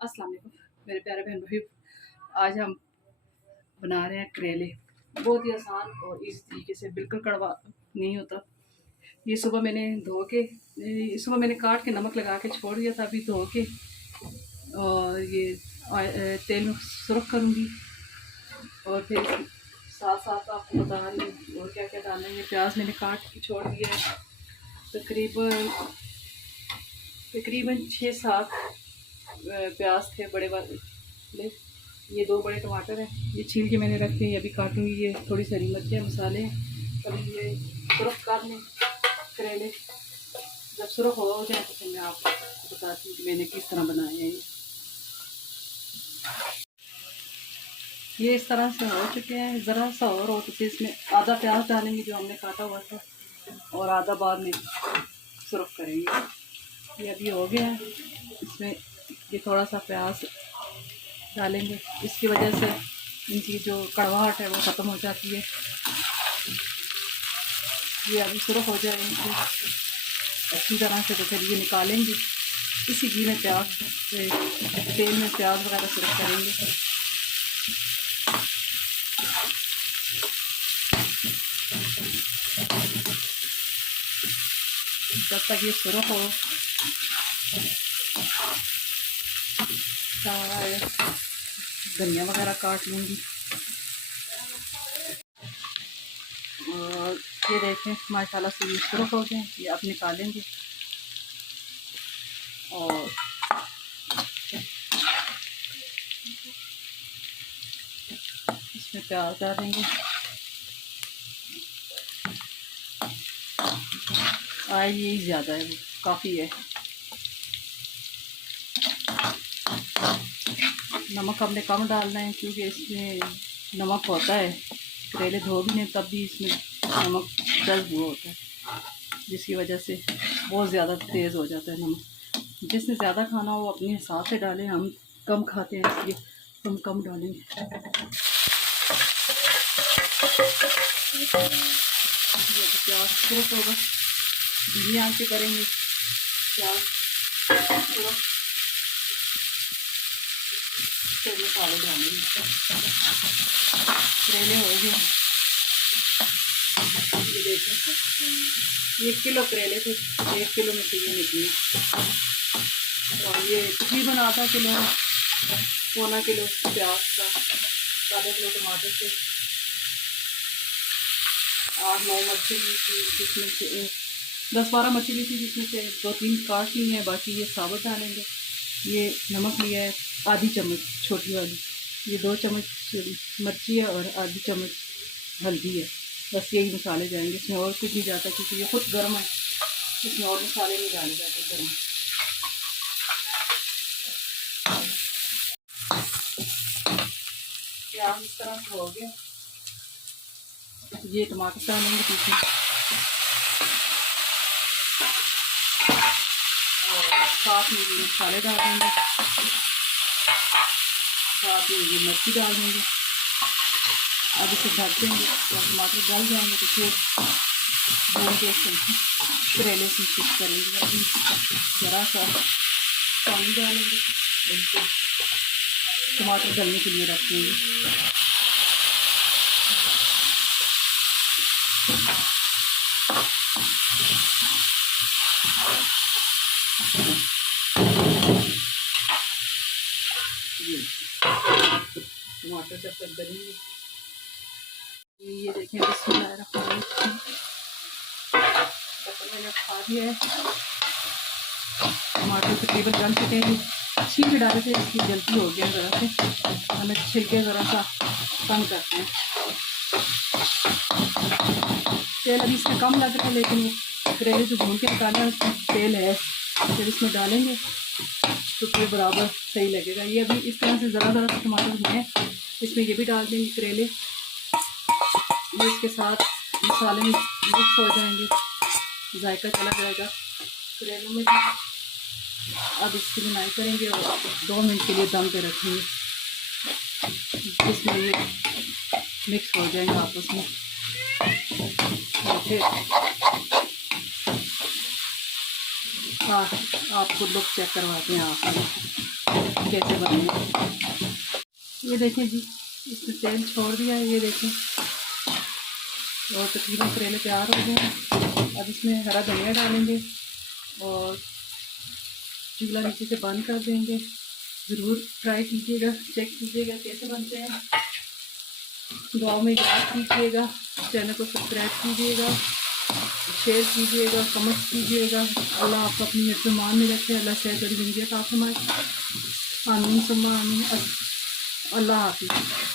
अस्सलाम वालेकुम मेरे प्यारे बहन भाई। आज हम बना रहे हैं करेले। बहुत ही आसान और इस तरीके से, बिल्कुल कड़वा नहीं होता। ये सुबह मैंने धो के, सुबह मैंने काट के नमक लगा के छोड़ दिया था। अभी धो के और ये तेल में सुरख करूँगी और फिर साथ साथ आपको बता रही हूँ और क्या क्या डालना है। ये प्याज मैंने काट के छोड़ दिया है। तकरीबन तकरीबन 6-7 प्याज थे बड़े वाले। ये 2 बड़े टमाटर हैं, ये छील के मैंने रखे हैं, ये अभी काटूंगी। ये थोड़ी सारी मिर्चें, मसाले हैं। अभी ये सुरख कर लें करेले। जब सुरख हो जाए तो फिर मैं आपको बताती हूँ कि मैंने किस तरह बनाए हैं। ये इस तरह से हो चुके हैं। ज़रा सा और हो तो फिर इसमें आधा प्याज डालेंगे जो हमने काटा हुआ था, और आधा बाद में सुरख करेंगे। ये अभी हो गया है। इसमें ये थोड़ा सा प्याज डालेंगे, इसकी वजह से इनकी जो कड़वाहट है वो ख़त्म हो जाती है। ये अभी सुरख हो जाए इनकी अच्छी तरह से, तो फिर ये निकालेंगे। इसी घी में प्याज, तेल में प्याज वगैरह सुरख करेंगे। जब तक ये सुरख हो, धनिया वगैरह काट लूँगी। और ये देखें माशाल्लाह से ये सुरख हो गए। ये अब निकालेंगे और इसमें प्याज डालेंगे। ऑयल यही ज़्यादा है, वो काफ़ी है। नमक हमने कम डालना है क्योंकि इसमें नमक होता है। करेले धो भी नहीं तब भी इसमें नमक जज्ब हुआ होता है, जिसकी वजह से बहुत ज़्यादा तेज़ हो जाता है नमक। जिसने ज़्यादा खाना हो वो अपने हिसाब से डालें। हम कम खाते हैं इसलिए हम कम डालेंगे। प्याज सुरख होगा, धीमी आंच पे करेंगे प्याज सुरख, फिर मसाले डालेंगे। करेले हो गए। ये देखें 1 किलो करेले थे, 1 किलो में से ये निकली। और ये तकरीबन आधा किलो, पौना किलो प्याज का, आधा किलो टमाटर से, 8-9 मछली थी जिसमें से 10-12 मछली थी जिसमें से 2-3 काट ली है, बाकी ये साबुत डालेंगे। ये नमक लिया है आधी चम्मच छोटी वाली, ये 2 चम्मच मिर्ची है और आधी चम्मच हल्दी है। बस यही मसाले जाएंगे, इसमें और कुछ नहीं जाता क्योंकि ये खुद गर्म है, इसमें और मसाले नहीं डाले जाते गर्म। प्याज इस तरह से हो गया। ये टमाटर डालेंगे पीछे और साथ में ये मसाले डाल देंगे, साथ में ये मिर्ची डाल देंगे। अब इसे ढक देंगे और टमाटर गल जाएंगे तो फिर भून के करेले से मिक्स करेंगे। अभी ज़रा सा पानी डालेंगे, इनको टमाटर गलने के लिए रख देंगे। टमाटर जब तक गलेंगे, ये देखें बिस्मिल्लाहिर्रहमानिर्रहीम, मैंने खा दिया है। टमाटर तकरीबन गल चुके हैं। छील डाले थे, इसकी जल्दी हो गया ज़रा से, हमें छिलके ज़रा सा कम करते हैं। तेल अभी इसमें कम लग रहा है, लेकिन करेले जो भून के निकाले हैं उसमें तेल है, फिर इसमें डालेंगे तो फिर बराबर सही लगेगा। ये अभी इस तरह से ज़रा सा टमाटर हैं, इसमें ये भी डाल देंगे करेले। ये इसके साथ मसाले में मिक्स हो जाएंगे, जायका चला जाएगा करेलों में भी। अब इसकी बुनाई करेंगे और 2 मिनट के लिए दम पे रखेंगे, इसमें ये मिक्स हो जाएंगे आपस में। और फिर हाँ, आपको लुक चेक करवाते हैं आप। कैसे बनेंगे। ये देखें जी, इसने तेल छोड़ दिया है, ये देखें, और तकरीबन करेले तैयार हो गए हैं। अब इसमें हरा धनिया डालेंगे और चूल्हा नीचे से बंद कर देंगे। ज़रूर ट्राई कीजिएगा, चेक कीजिएगा कैसे बनते हैं। दुआओं में याद कीजिएगा, चैनल को सब्सक्राइब कीजिएगा, शेयर कीजिएगा, कमेंट कीजिएगा। अल्लाह आपको अपनी मान में रखे, अल्लाह सेहत और ज़िंदगी अता फरमाए। आमीन सुम्मा आमीन। अल्लाह हाफ़िज़।